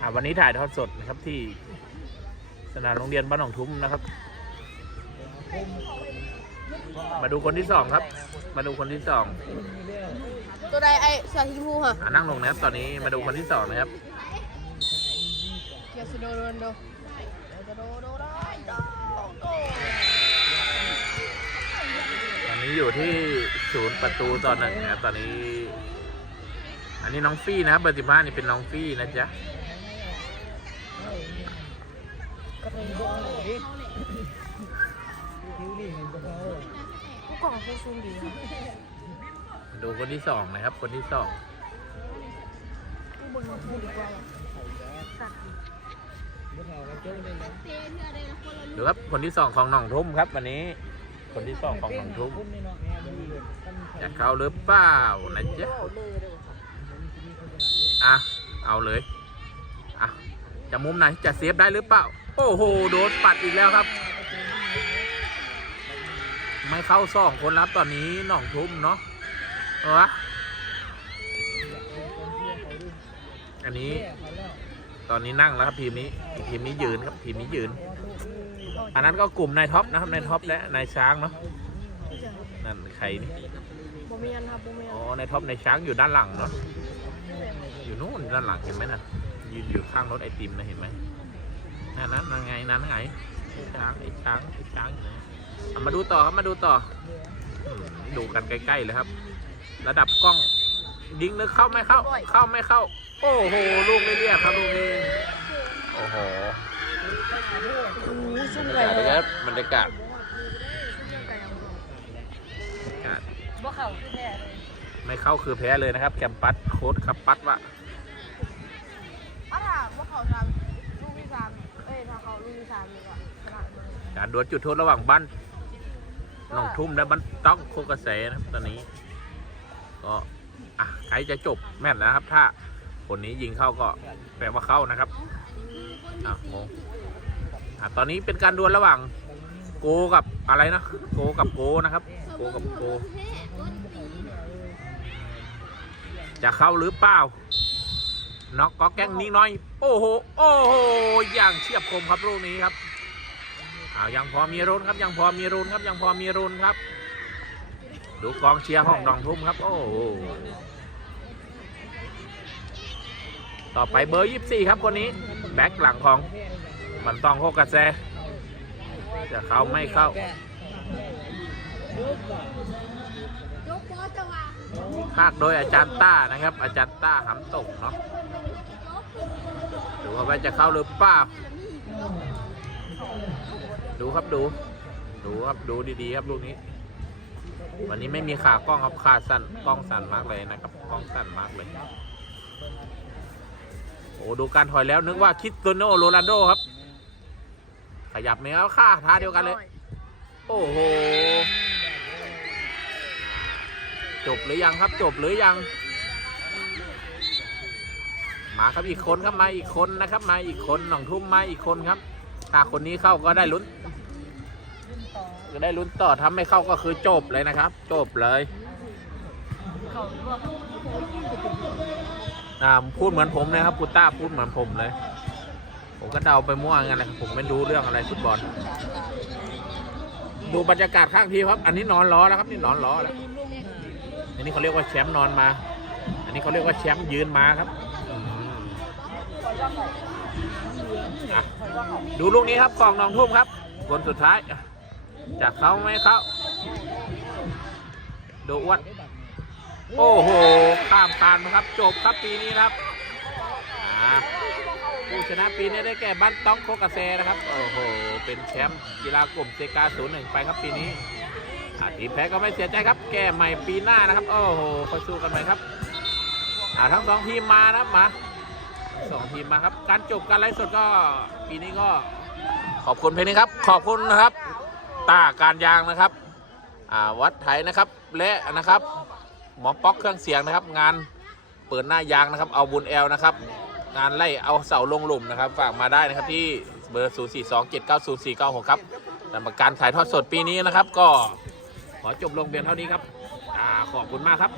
อ่าวันนี้ถ่ายทอดสดนะครับที่สนามโรงเรียนบ้านหนองทุ้มนะครับ มาดูคนที่สองครับ มาดูคนที่สองตัวใดไอ้เสื้อสีชมพูฮะอ่านั่งลงนะครับตอนนี้มาดูคนที่สองนะครับเกียร์สโนโรนโดโดโดได้โดโดตอนนี้อยู่ที่ศูนย์ประตูต่อหนึ่งนะครับตอนนี้ อันนี้น้องฟี่นะครับเบอร์สิบห้านี่เป็นน้องฟี่นะจ๊ะ ผู้กองผู้ซูมดีครับมาดูคนที่สองนะครับ คนที่สองผู้บนผู้ดีกว่าสัตว์ดูครับคนที่สองของหนองทุ่มครับวันนี้ คนที่สองของหนองทุ่มจะเข้าหรือเปล่านะจ๊ะอะเอาเลยอะจะมุมไหนจะเซฟได้หรือเปล่า โอ้โห โดนปัดอีกแล้วครับ ไม่เข้าสองคนรับตอนนี้หนองทุ่มเนาะเอาวะอันนี้ ตอนนี้นั่งแล้วครับทีมนี้อีกทีมนี้ยืนครับทีมนี้ยืน อันนั้นก็กลุ่มนายท็อปนะครับนายท็อปและนายช้างเนาะนั่นใครนี่บ่มีอันครับบ่มีอัอ๋นอนายท็อปนายช้างอยู่ด้านหลังเนาะอยู่นู่นด้านหลังเห็นไหมนะยืนอยู่ข้างรถไอติมนะเห็นไหม นั่นนะนั่นไงนั่นไงไอ้ช้างไอ้ช้างไอ้ช้างอยู่ไหนเอามาดูต่อครับมาดูต่ออืมดูกันใกล้ๆเลยครับ ระดับกล้อง ยิงนึกเข้าไม่เข้า เข้าไม่เข้า โอ้โหลูกไม่เรียบครับลูกนี้โอ้โหโอ้ซูมบรรไก่ยากาศเลเลยยครับบรรยากาศไก่ยังบรรยากาศ บ่เข่าคือแท้เลยไม่เข้าคือแพ้เลยนะครับ แคมปัสโค้ดขับปัสว่าอะถ้าบ่เข่าสามลูกที่สาม เขาลูกที่สามนี่ก็ชนะเลยการดวลจุดโทษระหว่างบ้านหนองทุ่มและบ้านต้องโคกระแสนะครับตอนนี้ ก็อะใครจะจบแม่นนะครับ ถ้าคนนี้ยิงเข้าก็แปลว่าเข้านะครับอะงงอะตอนนี้เป็นการดวลระหว่างโกกับอะไรนะโกกับโกนะครับ โกกับโก จะเข้าหรือเปล่า น็อกก็แกล้งนิดหน้อย โอ้โห โอ้โห อย่างเฉียบคมครับลูกนี้ครับอ้าวยังพอมีรุนครับ ยังพอมีรุนครับ ยังพอมีรุนครับ ดูกองเชียร์ของดองทุ่มครับ โอ้โห ต่อไปเบอร์ยี่สี่ครับคนนี้ แบ็คหลังของบันตองโคกระแซจะเข้าไม่เข้าภาคโดยอาจารย์ต้านะครับ อาจารย์ต้าหำตกเนาะ ว่าจะเข้าหรือเปล่าดูครับดู ดูครับดูดีๆครับลูกนี้ วันนี้ไม่มีขากล้องครับขาสั่นกล้องสั่นมากเลยนะครับกล้องสั่นมากเลยโอ้ดูการถอยแล้วนึกว่าคริสโตโนโรนัลโดครับ ขยับไหมครับค่าท่าเดียวกันเลย โอ้โหจบหรือยังครับจบหรือยัง มาครับอีกคนครับมาอีกคนนะครับ มาอีกคนหนองทุ่มมาอีกคนครับ ถ้าคนนี้เข้าก็ได้ลุ้นก็ได้ลุ้นต่อทำไม่เข้าก็คือจบเลยนะครับ จบเลยอ่าพูดเหมือนผมเลยครับกูต้าพูดเหมือนผมเลย ผมก็เดาไปมั่วงั้นแหละครับผมไม่รู้เรื่องอะไรฟุตบอล ดูบรรยากาศข้างทีครับ อันนี้นอนล้อแล้วครับนี่นอนล้อแล้วอันนี้เขาเรียกว่าแชมป์นอนมา อันนี้เขาเรียกว่าแชมป์ยืนมาครับ อะดูลูกนี้ครับกองนองทุ่มครับคนสุดท้ายจะเขาไหมเขาดูอ้วนโอ้โหข้ามผ่านครับ จบครับปีนี้ครับผู้ชนะปีนี้ได้แก่บ้านต้องโคกาเซนะครับ โอ้โห เป็นแชมป์กีฬากลุ่มเซกาศูนย์หนึ่งไปครับปีนี้ทีมแพ้ก็ไม่เสียใจครับ แก้ใหม่ปีหน้านะครับ โอ้โหคอยสู้กันใหม่ครับทั้งสองทีมมานะครับมา สองทีมมาครับ การจบการไลฟ์สดก็ปีนี้ก็ขอบคุณเพลงนี้ครับ ขอบคุณนะครับตาการยางนะครับอ่าวัดไถนะครับ และนะครับ หมอป๊อกเครื่องเสียงนะครับ งานเปิดหน้ายางนะครับ เอาบุญแอลนะครับ งานไล่เอาเสาลงหลุมนะครับ ฝากมาได้นะครับที่เบอร์ 0 4 2 7 9 0 4 9 6 ครับสำหรับการถ่ายทอดสดปีนี้นะครับ ก็ขอจบลงเพียงเท่านี้ครับอขอบคุณมากครับ